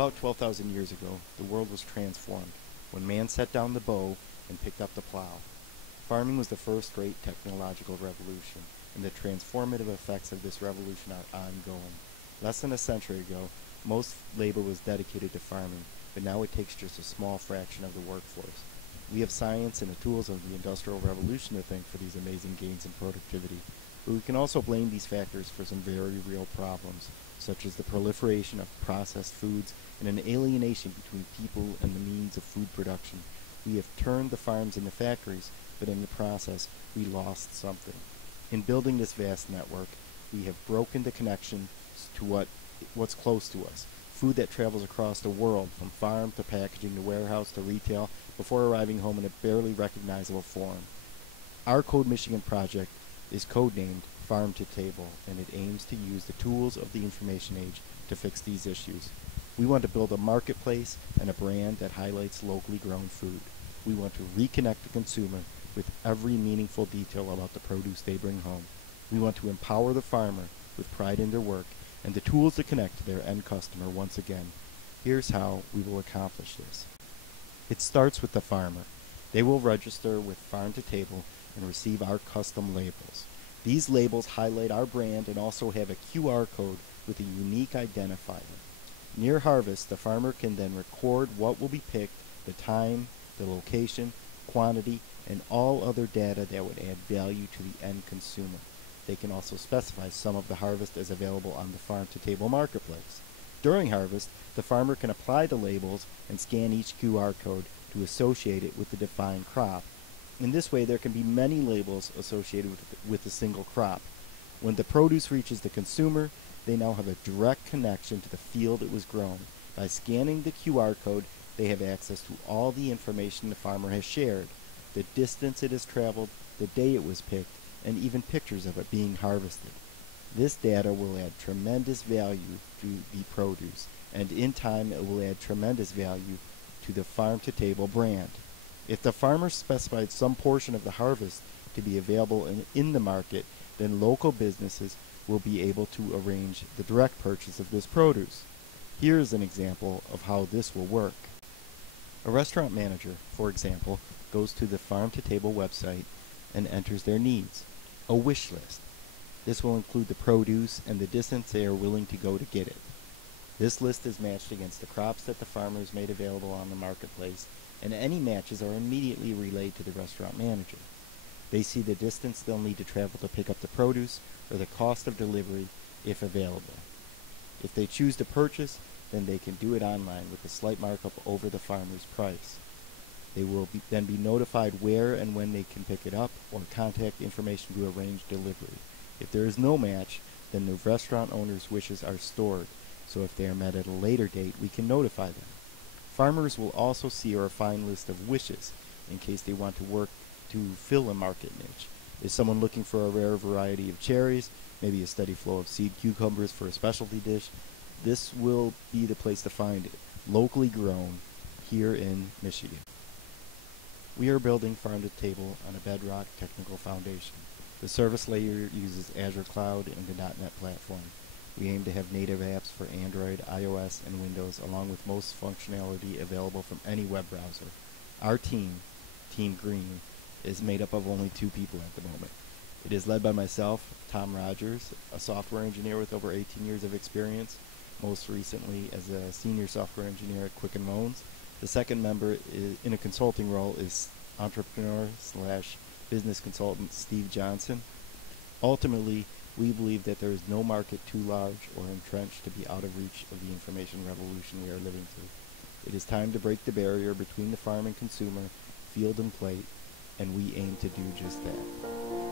About 12,000 years ago, the world was transformed when man set down the bow and picked up the plow. Farming was the first great technological revolution, and the transformative effects of this revolution are ongoing. Less than a century ago, most labor was dedicated to farming, but now it takes just a small fraction of the workforce. We have science and the tools of the Industrial Revolution to thank for these amazing gains in productivity, but we can also blame these factors for some very real problems, such as the proliferation of processed foods and an alienation between people and the means of food production. We have turned the farms into factories, but in the process, we lost something. In building this vast network, we have broken the connection to what's close to us. Food that travels across the world, from farm to packaging to warehouse to retail, before arriving home in a barely recognizable form. Our Code Michigan project is codenamed farm2table, and it aims to use the tools of the information age to fix these issues. We want to build a marketplace and a brand that highlights locally grown food. We want to reconnect the consumer with every meaningful detail about the produce they bring home. We want to empower the farmer with pride in their work and the tools to connect to their end customer once again. Here's how we will accomplish this. It starts with the farmer. They will register with farm2table and receive our custom labels. These labels highlight our brand and also have a QR code with a unique identifier. Near harvest, the farmer can then record what will be picked, the time, the location, quantity, and all other data that would add value to the end consumer. They can also specify some of the harvest as available on the farm2table marketplace. During harvest, the farmer can apply the labels and scan each QR code to associate it with the defined crop. In this way, there can be many labels associated with a single crop. When the produce reaches the consumer, they now have a direct connection to the field it was grown. By scanning the QR code, they have access to all the information the farmer has shared, the distance it has traveled, the day it was picked, and even pictures of it being harvested. This data will add tremendous value to the produce, and in time it will add tremendous value to the farm2table brand. If the farmer specified some portion of the harvest to be available in the market, then local businesses will be able to arrange the direct purchase of this produce. Here is an example of how this will work. A restaurant manager, for example, goes to the farm2table website and enters their needs, a wish list. This will include the produce and the distance they are willing to go to get it. This list is matched against the crops that the farmers made available on the marketplace, and any matches are immediately relayed to the restaurant manager. They see the distance they'll need to travel to pick up the produce or the cost of delivery if available. If they choose to purchase, then they can do it online with a slight markup over the farmer's price. They will then be notified where and when they can pick it up or contact information to arrange delivery. If there is no match, then the restaurant owner's wishes are stored, so if they are met at a later date, we can notify them. Farmers will also see a refined list of wishes in case they want to work to fill a market niche. Is someone looking for a rare variety of cherries, maybe a steady flow of seed cucumbers for a specialty dish? This will be the place to find it, locally grown, here in Michigan. We are building farm2table on a bedrock technical foundation. The service layer uses Azure Cloud and the .NET platform. We aim to have native apps for Android, iOS, and Windows, along with most functionality available from any web browser. Our team, Team Green, is made up of only 2 people at the moment. It is led by myself, Tom Rogers, a software engineer with over 18 years of experience, most recently as a senior software engineer at Quicken Loans. The second member in a consulting role is entrepreneur/business consultant Steve Johnson. Ultimately, we believe that there is no market too large or entrenched to be out of reach of the information revolution we are living through. It is time to break the barrier between the farm and consumer, field and plate, and we aim to do just that.